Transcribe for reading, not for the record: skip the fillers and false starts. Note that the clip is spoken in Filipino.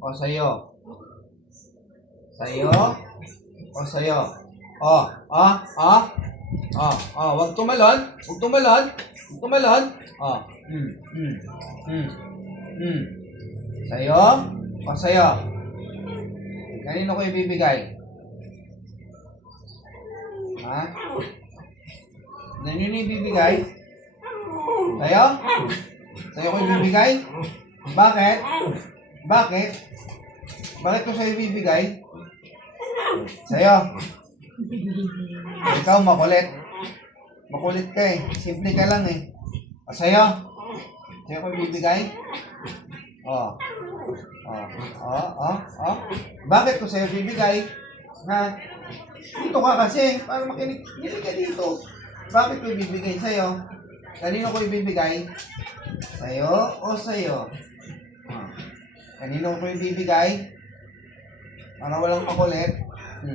O sa'yo? Sa'yo? O sa'yo? Huwag tumalon. Huwag tumalon. Huwag tumalon. Sa'yo? O sa'yo? Kanino ko ibibigay? Ha? Kanino ibibigay? Sa'yo? Sa'yo ko ibibigay? Bakit? Bakit? Bakit ko sa'yo ibibigay? Sa'yo. Ikaw makulit. Makulit ka eh. Simple ka lang eh. O sa'yo? Sa'yo ko ibibigay? Bakit ko sa'yo ibibigay? Ha? Dito ka kasi. Para makinig ka dito. Bakit ko ibibigay sa'yo? Kanino ko ibibigay? Sa'yo o sa'yo? Kanino ko ibibigay? Para walang makulit.